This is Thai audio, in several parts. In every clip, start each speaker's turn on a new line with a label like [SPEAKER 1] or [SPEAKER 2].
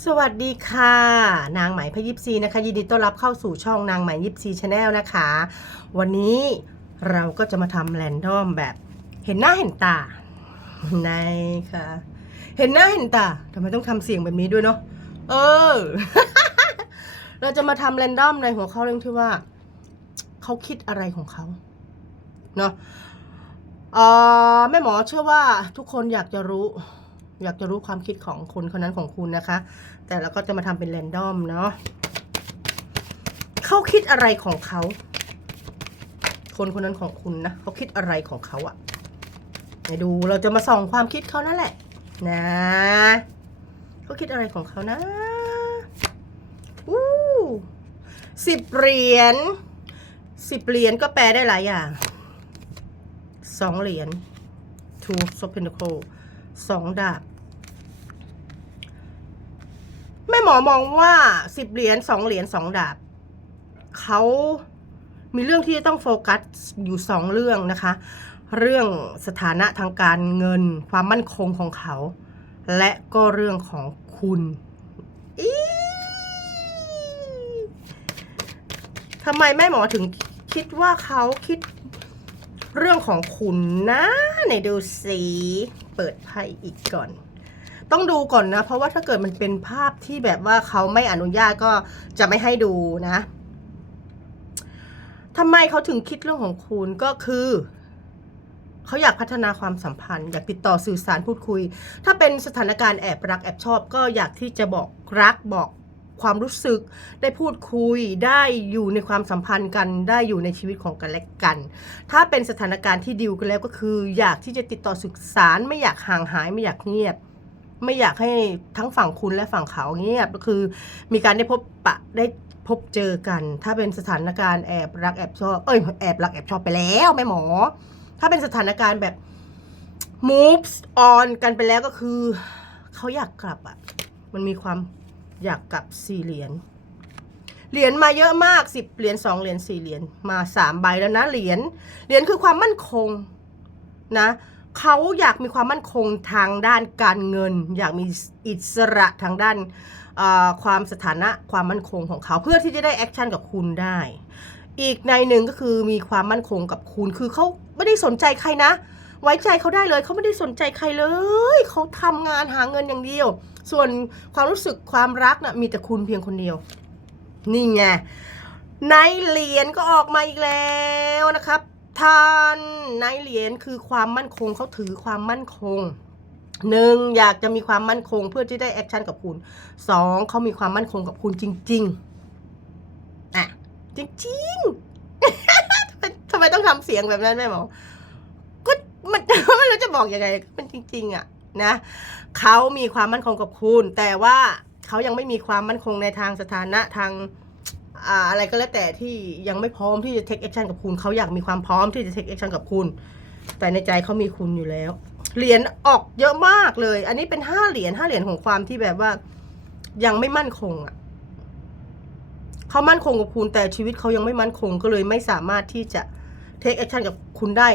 [SPEAKER 1] สวัสดีค่ะ นางไหมพยิบซีนะคะ ยินดีต้อนรับเข้าสู่ช่องนางไหมยิบซีชาแนลนะคะ วันนี้เราก็จะมาทำแรนดอมแบบเห็นหน้าเห็นตาในค่ะ เห็นหน้าเห็นตาทำไมต้องทำเสียงแบบนี้ด้วยเนาะเออ เราจะมาทำแรนดอมในหัวข้อเรื่องที่ว่า เขาคิดอะไรของเขาเนาะอ่อแม่หมอเชื่อว่าทุกคนอยากจะรู้ อยากจะรู้ความคิดของคนคนนั้นของคุณนะคะ แต่เราก็จะมาทำเป็นแรนดอมเนาะเขาคิดอะไรของเขา คนคนนั้นของคุณนะเขาคิดอะไรของเขาอะไปดูเราจะมาส่องความคิดเขานั่นแหละ นะเขาคิดอะไรของเขานะอู้สิบเหรียญสิบเหรียญก็แปลได้หลายอย่างสองเหรียญ two of pentacle สองดาบ แม่หมอมองว่าสิบเหรียญสองเหรียญสองดาบเขามีเรื่องที่ต้องโฟกัสอยู่สองเรื่องนะคะ เรื่องสถานะทางการเงิน ความมั่นคงของเขา และก็เรื่องของคุณทำไมแม่หมอถึงคิดว่าเขาคิดเรื่องของคุณนะ ในดูสีเปิดไพ่อีกก่อน ต้องดูก่อนนะ เพราะว่าถ้าเกิดมันเป็นภาพที่แบบว่าเขาไม่อนุญาตก็จะไม่ให้ดูนะทำไมเขาถึงคิดเรื่องของคุณก็คือเขาอยากพัฒนาความสัมพันธ์ อยากติดต่อสื่อสารพูดคุย ถ้าเป็นสถานการณ์แอบรักแอบชอบ ก็อยากที่จะบอกรักบอกความรู้สึก ได้พูดคุยได้อยู่ในความสัมพันธ์กันได้อยู่ในชีวิตของกันและกัน ถ้าเป็นสถานการณ์ที่ดิวกันแล้วก็คือ อยากที่จะติดต่อสื่อสารไม่อยากห่างหายไม่อยากเงียบ ไม่อยากให้ทั้งฝั่งคุณและฝั่งเขาเงียบก็คือมีการได้พบปะได้พบเจอกัน ถ้าเป็นสถานการณ์แอบรักแอบชอบเอ้ยแอบรักแอบชอบไปแล้วแม่หมอ ถ้าเป็นสถานการณ์แบบ moves on กันไปแล้วก็คือ เขาอยากกลับอะมันมีความอยากกลับสี่เหรียญเหรียญมาเยอะมากสิบเหรียญสองเหรียญสี่เหรียญมาสามใบแล้วนะเหรียญเหรียญคือความมั่นคงนะ เขาอยากมีความมั่นคงทางด้านการเงิน อยากมีอิสระทางด้านความสถานะความมั่นคงของเขาเพื่อที่จะได้แอคชั่นกับคุณได้ อีกในหนึ่งก็คือมีความมั่นคงกับคุณคือเขาไม่ได้สนใจใครนะ ไว้ใจเขาได้เลยเขาไม่ได้สนใจใครเลย เขาทำงานหาเงินอย่างเดียว ส่วนความรู้สึกความรักนะ่ะมีแต่คุณเพียงคนเดียว นี่ไงในเหรียญก็ออกมาอีกแล้วนะครับ ท่านในเหรียญคือความมั่นคงเขาถือความมั่นคงหนึ่งอยากจะมีความมั่นคงเพื่อที่ได้แอคชั่นกับคุณสองเขามีความมั่นคงกับคุณจริงๆอะจริงๆทำไมต้องทำเสียงแบบนั้นแม่หมอก็มันไม่รู้จะบอกยังไงเป็นจริง ๆ อะนะเขามีความมั่นคงกับคุณ แต่ว่าเขายังไม่มีความมั่นคงในทางสถานะทาง อะไรก็แล้วแต่ที่ยังไม่พร้อมที่จะ take action กับคุณเขาอยากมีความพร้อมที่จะ take action กับคุณ แต่ในใจเขามีคุณอยู่แล้ว เหรียญออกเยอะมากเลย อันนี้เป็นห้าเหรียญห้าเหรียญของความที่แบบว่า ยังไม่มั่นคงอะเขามั่นคงกับคุณแต่ชีวิตเขายังไม่มั่นคงก็เลยไม่สามารถที่จะ take action กับคุณได้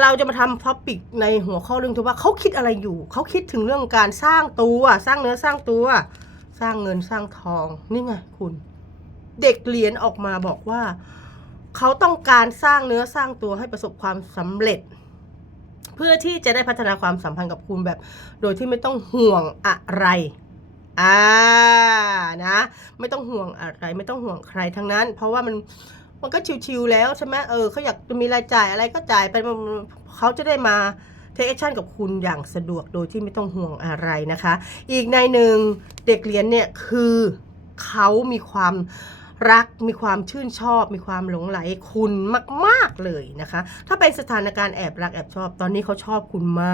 [SPEAKER 1] เราจะมาทำท็อปิกในหัวข้อเรื่องที่ว่าเขาคิดอะไรอยู่ เขาคิดถึงเรื่องการสร้างตัว สร้างเนื้อสร้างตัว สร้างเงินสร้างทอง นี่ไงคุณ เด็กเหรียญออกมาบอกว่า เขาต้องการสร้างเนื้อสร้างตัวให้ประสบความสำเร็จ เพื่อที่จะได้พัฒนาความสัมพันธ์กับคุณแบบ โดยที่ไม่ต้องห่วงอะไรอ่านะ ไม่ต้องห่วงอะไร ไม่ต้องห่วงใครทั้งนั้น เพราะว่ามันมันก็ชิวๆแล้วใช่ไหมเออเขาอยากจะมีรายจ่ายอะไรก็จ่ายไปเขาจะได้มาเทคแอคชั่นกับคุณอย่างสะดวกโดยที่ไม่ต้องห่วงอะไรนะคะ อีกในหนึ่งเด็กเรียนเนี่ยคือเขามีความ รักมีความชื่นชอบ มีความหลงไหลคุณมาก ๆเลยนะคะ ถ้าเป็นสถานการณ์แอบรักแอบชอบ ตอนนี้เขาชอบคุณม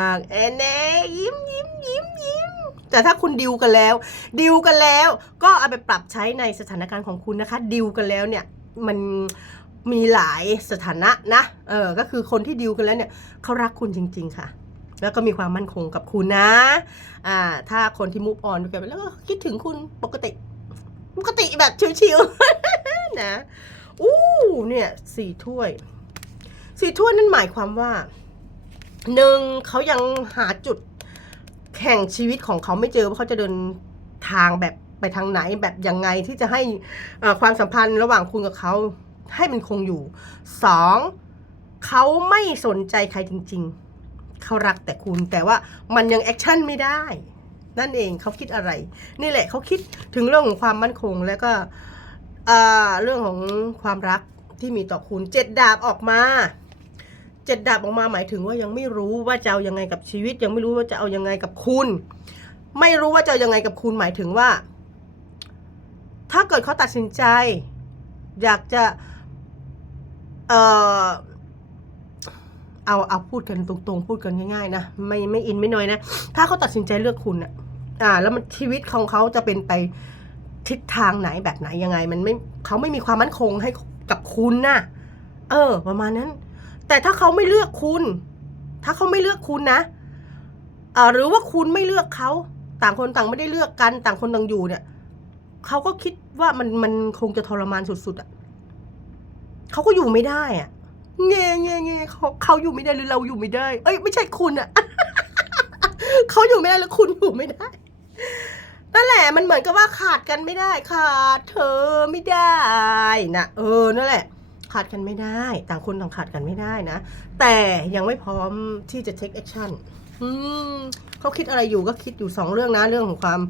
[SPEAKER 1] ากแอนเน่ยิ้มยิ้มยิ้มยิ้มแต่ถ้าคุณดิวกันแล้ว ดิวกันแล้ว ก็เอาไปปรับใช้ในสถานการณ์ของคุณนะคะ ดิวกันแล้วเนี่ยมันมีหลายสถานะนะเออก็คือคนที่ดิวกันแล้วเนี่ยเขารักคุณจริง ๆ ค่ะแล้วก็มีความมั่นคงกับคุณนะ อ่า ถ้าคนที่มุฟออนกันไปแล้วก็คิดถึงคุณปกติ ปกติแบบชิวๆ นะ อู้เนี่ยสี่ถ้วย สี่ถ้วยนั่นหมายความว่าหนึ่งเขายังหาจุดแข่งชีวิตของเขาไม่เจอว่าเขาจะเดินทางแบบไปทางไหนแบบยังไงที่จะให้ความสัมพันธ์ระหว่างคุณกับเขาให้มันคงอยู่สองเขาไม่สนใจใครจริง ๆ เขารักแต่คุณแต่ว่ามันยังแอคชั่นไม่ได้ นั่นเองเขาคิดอะไร นี่แหละเขาคิดถึงเรื่องของความมั่นคงแล้วก็เรื่องของความรักที่มีต่อคุณเจ็ดดาบออกมาเจ็ดดาบออกมาหมายถึงว่ายังไม่รู้ว่าจะเอายังไงกับชีวิต ยังไม่รู้ว่าจะเอายังไงกับคุณ ไม่รู้ว่าจะเอายังไงกับคุณหมายถึงว่า ถ้าเกิดเขาตัดสินใจ อยากจะเออเอาเอาพูดกันตรงๆ พูดกันง่ายๆนะไม่ไม่อินไม่น้อยนะ ถ้าเขาตัดสินใจเลือกคุณอะ อ่า แล้วมันชีวิตของเขาจะเป็นไปทิศทางไหนแบบไหนยังไง มันไม่เขาไม่มีความมั่นคงให้กับคุณน่ะ เออ ประมาณนั้น แต่ถ้าเขาไม่เลือกคุณ ถ้าเขาไม่เลือกคุณนะอ่าหรือว่าคุณไม่เลือกเขาต่างคนต่างไม่ได้เลือกกันต่างคนต่างอยู่เนี่ยเขาก็คิดว่ามันมันคงจะทรมานสุดๆอะเขาก็อยู่ไม่ได้อะเงี้ยเงี้ยเงี้ยเขาเขาอยู่ไม่ได้หรือเราอยู่ไม่ได้ เอ้ยไม่ใช่คุณอะเขาอยู่ไม่ได้แล้วคุณอยู่ไม่ได้ นั่นแหละมันเหมือนกับว่าขาดกันไม่ได้ ขาดเธอไม่ได้นะเออนั่นแหละ ขาดกันไม่ได้ ต่างคนต่างขาดกันไม่ได้นะ แต่ยังไม่พร้อมที่จะ take action เขาคิดอะไรอยู่ก็คิดอยู่สองเรื่องนะเรื่องของความ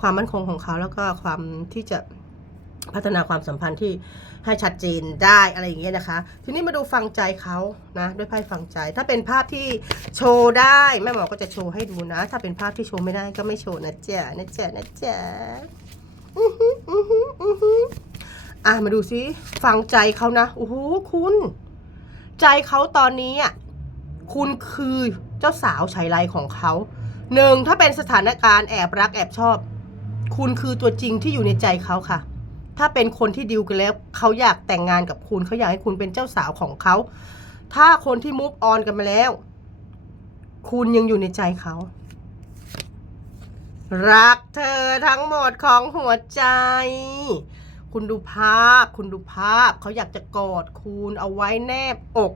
[SPEAKER 1] ความมั่นคงของเขาแล้วก็ความที่จะพัฒนาความสัมพันธ์ที่ ให้ชัดเจนได้อะไรอย่างเงี้ยนะคะ ทีนี้มาดูฟังใจเขานะด้วยไพ่ฟังใจ ถ้าเป็นภาพที่โชว์ได้แม่หมอก็จะโชว์ให้ดูนะ ถ้าเป็นภาพที่โชว์ไม่ได้ก็ไม่โชว์นะจ๊ะนะจ๊ะนะจ๊ะอือหืออือหืออือหืออะมาดูซิฟังใจเขานะโอ้โหคุณ ใจเขาตอนนี้อะคุณคือเจ้าสาวชายไลของเขาหนึ่งถ้าเป็นสถานการณ์แอบรักแอบชอบ คุณคือตัวจริงที่อยู่ในใจเขาค่ะ ถ้าเป็นคนที่ดิวกันแล้วเขาอยากแต่งงานกับคุณเขาอยากให้คุณเป็นเจ้าสาวของเขา ถ้าคนที่มูฟออนกันมาแล้ว คุณยังอยู่ในใจเขา รักเธอทั้งหมดของหัวใจ คุณดูภาพ คุณดูภาพ เขาอยากจะกอดคุณเอาไว้แนบอก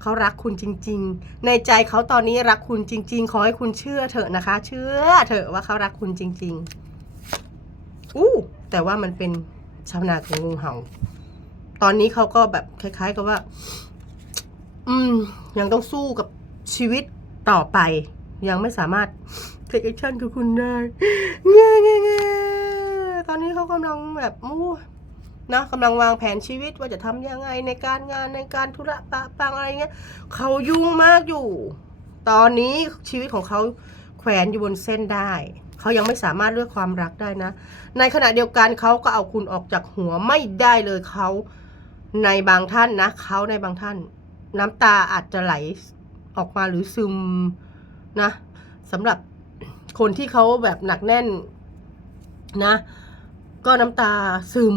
[SPEAKER 1] เขารักคุณจริง ๆ ในใจเขาตอนนี้รักคุณจริง ๆ ขอให้คุณเชื่อเถอะนะคะ เชื่อเถอะว่าเขารักคุณจริง ๆ อู้แต่ว่ามันเป็น ชาวนาของงูเห่า ตอนนี้เขาก็แบบคล้ายๆกับว่า อืม ยังต้องสู้กับชีวิตต่อไป ยังไม่สามารถ take action กับคุณได้เงี้ยเงี้ยเงตอนนี้เขากำลังแบบมู้นะกำลังวางแผนชีวิตว่าจะทำยังไงในการงานในการธุระปะปังอะไรเงี้ยเขายุ่งมากอยู่ ตอนนี้ชีวิตของเขาแขวนอยู่บนเส้นได้ เขายังไม่สามารถเลือกความรักได้นะ ในขณะเดียวกันเขาก็เอาคุณออกจากหัวไม่ได้เลยเขาในบางท่านนะเขาในบางท่าน น้ำตาอาจจะไหลออกมาหรือซึมนะสำหรับคนที่เขาแบบหนักแน่นนะ ก็น้ำตาซึม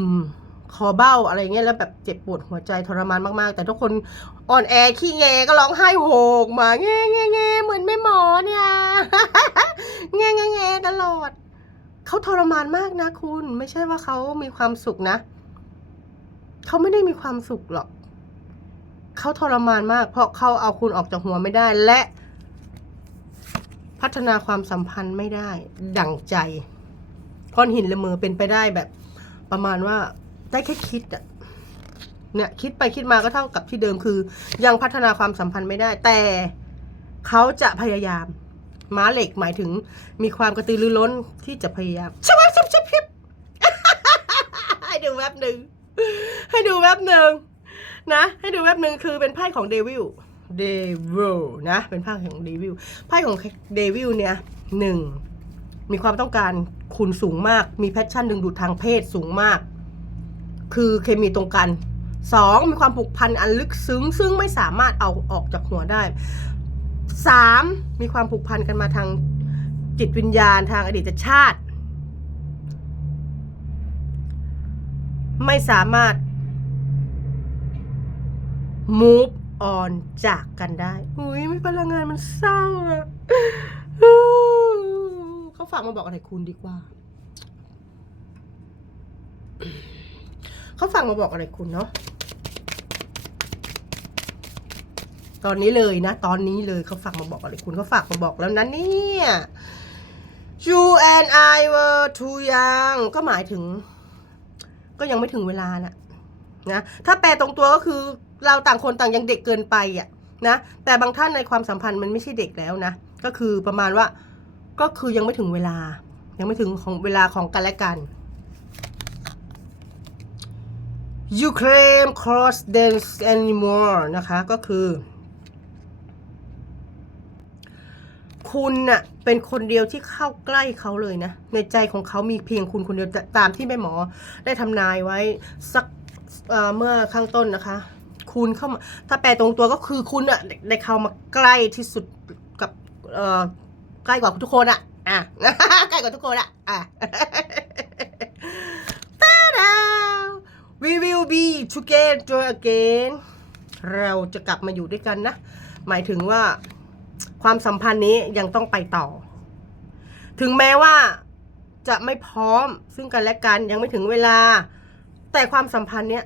[SPEAKER 1] คอเบ้าอะไรเงี้ยแล้วแบบเจ็บปวดหัวใจทรมานมากๆ แต่ทุกคนอ่อนแอขี้แงก็ร้องไห้โหกมาแงแงแงเหมือนไม่หมอเนี่ยแงแงแงตลอดเขาทรมานมากนะคุณ ไม่ใช่ว่าเขามีความสุขนะเขาไม่ได้มีความสุขหรอกเขาทรมานมาก เพราะเขาเอาคุณออกจากหัวไม่ได้และพัฒนาความสัมพันธ์ไม่ได้ ดั่งใจก้อนหินละเมอเป็นไปได้แบบ ประมาณว่า ได้แค่คิดอะเนี่ยคิดไปคิดมาก็เท่ากับที่เดิมคือ ยังพัฒนาความสัมพันธ์ไม่ได้ แต่เขาจะพยายาม ม้าเหล็กหมายถึงมีความกระตือรือร้นที่จะพยายามชิบชิบชิบชิบให้ดูแวบหนึ่งให้ดูแวบหนึ่งนะ ให้ดูแวบหนึ่งคือเป็นไพ่ของเดวิลเดวิลนะ เป็นไพ่ของเดวิลไพ่ของเดวิลเนี่ยหนึ่งมีความต้องการคุณสูงมาก มีแพชชั่นดึงดูดทางเพศสูงมาก คือเคมีตรงกันสองมีความผูกพันอันลึกซึ้ง ซึ่งไม่สามารถเอาออกจากหัวได้สามมีความผูกพันกันมาทางจิตวิญญาณทางอดีตชาติ ไม่สามารถ move on จากกันได้อุ้ยไม่พลังงานมันเศร้าอะเขาฝากมาบอกอะไรคุณดีกว่า เขาฝากมาบอกอะไรคุณเนาะตอนนี้เลยนะ ตอนนี้เลยเขาฝากมาบอกอะไรคุณเขาฝากมาบอกแล้วนะเนี่ย you and I were too young ก็หมายถึง ก็ยังไม่ถึงเวลานะนะ ถ้าแปลตรงตัวก็คือเราต่างคนต่างยังเด็กเกินไปอะนะ แต่บางท่านในความสัมพันธ์มันไม่ใช่เด็กแล้วนะ ก็คือประมาณว่า ก็คือยังไม่ถึงเวลา ยังไม่ถึงของเวลาของกันและกัน you claim cross dance anymore นะคะ ก็คือ คุณน่ะ เป็นคนเดียวที่เข้าใกล้เขาเลยนะ ในใจของเขามีเพียงคุณคนเดียวตามที่แม่หมอได้ทำนายไว้สักเเมื่อข้างต้นนะคะ คุณเข้ามา ถ้าแปลตรงตัวก็คือคุณอะได้เข้ามาใกล้ที่สุดกับเอ่อใกล้กว่าทุกคนอะอะใกล้กว่าทุกคนอะอะ ตาดา we will be together again เราจะกลับมาอยู่ด้วยกันนะ หมายถึงว่าความสัมพันธ์นี้ยังต้องไปต่อ ถึงแม้ว่าจะไม่พร้อมซึ่งกันและกันยังไม่ถึงเวลา แต่ความสัมพันธ์เนี้ย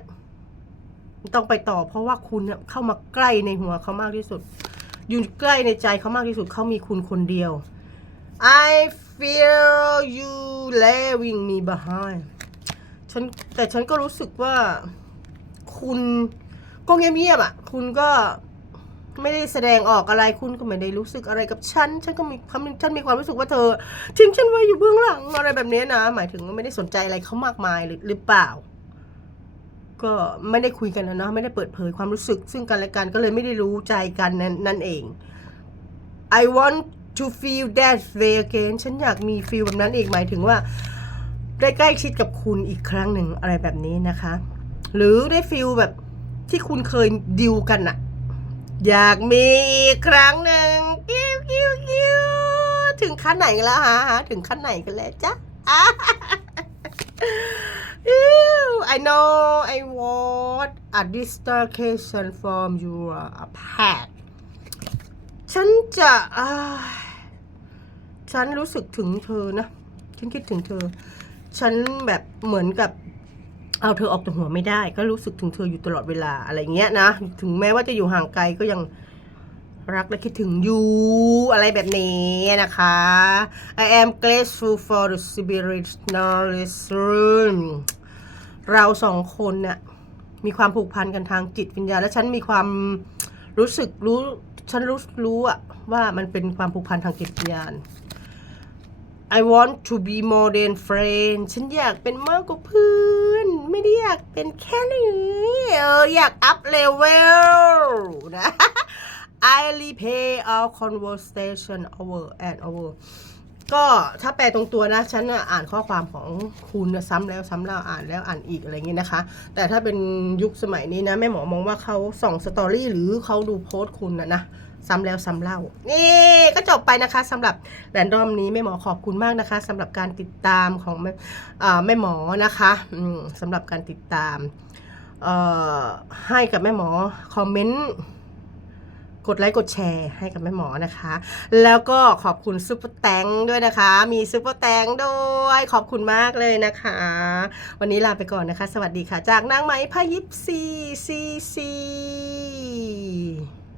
[SPEAKER 1] ต้องไปต่อ เพราะว่าคุณเนี่ยเข้ามาใกล้ในหัวเขามากที่สุด อยู่ใกล้ในใจเขามากที่สุดเขามีคุณคนเดียว I feel you leaving me behind ฉันแต่ฉันก็รู้สึกว่าคุณก็เงียบๆอะ คุณก็ไม่ได้แสดงออกอะไรคุณก็ไม่ได้รู้สึกอะไรกับฉัน ฉันก็มีความฉันมีความรู้สึกว่าเธอทิ้งฉันไว้อยู่เบื้องหลังอะไรแบบนี้นะ หมายถึงว่าไม่ได้สนใจอะไรเขามากมายหรือหรือเปล่า ก็ไม่ได้คุยกันนะเนาะไม่ได้เปิดเผยความรู้สึก ซึ่งกันและกันก็เลยไม่ได้รู้ใจกันนั่นนั่นเอง I want to feel that way again ฉันอยากมีฟีลแบบนั้นอีกหมายถึงว่า ได้ใกล้ชิดกับคุณอีกครั้งหนึ่งอะไรแบบนี้นะคะ หรือได้ฟีลแบบที่คุณเคยดิวกันอะอยากมีอีกครั้งหนึ่งกิ้วกิ้วกิ้วถึงขั้นไหนแล้วฮะถึงขั้นไหนกันแล้วจ๊ะอะ Ew, I know I want a distraction from your past ฉันจะฉันรู้สึกถึงเธอนะ ฉันคิดถึงเธอ ฉันแบบเหมือนกับเอาเธอออกจากหัวไม่ได้ ก็รู้สึกถึงเธออยู่ตลอดเวลาอะไรเงี้ยนะ ถึงแม้ว่าจะอยู่ห่างไกลก็ยังรักและคิดถึงอยู่อะไรแบบนี้นะคะ I am grateful for the spirit knowledge room เราสองคนเนี่ยมีความผูกพันกันทางจิตวิญญาณและฉันมีความรู้สึกรู้ ฉันรู้รู้อะว่ามันเป็นความผูกพันทางจิตวิญญาณ I want to be more than friend ฉันอยากเป็นมากกว่าเพื่อน ไม่ได้อยากเป็นแค่นี้เอออยาก up level นะ I replay our conversation over and over ก็ถ้าแปลตรงตัวนะ ฉันอ่านข้อความของคุณซ้ำแล้วซ้ำเล่าอ่านแล้วอ่านอีกอะไรอย่างเงี้ยนะคะ แต่ถ้าเป็นยุคสมัยนี้นะ แม่หมอมองว่าเขาส่องสตอรี่หรือเขาดูโพสต์คุณนะนะ ซ้ำแล้วซ้ำเล่า นี่ก็จบไปนะคะสำหรับแรนดอมนี้แม่หมอขอบคุณมากนะคะสำหรับการติดตามของแม่แม่หมอนะคะสำหรับการติดตามให้กับแม่หมอคอมเมนต์กดไลค์กดแชร์ให้กับแม่หมอนะคะ แล้วก็ขอบคุณซุปเปอร์แตงด้วยนะคะ มีซุปเปอร์แตงด้วยขอบคุณมากเลยนะคะ วันนี้ลาไปก่อนนะคะ สวัสดีค่ะ จากนางไหมพายิปซีซีซี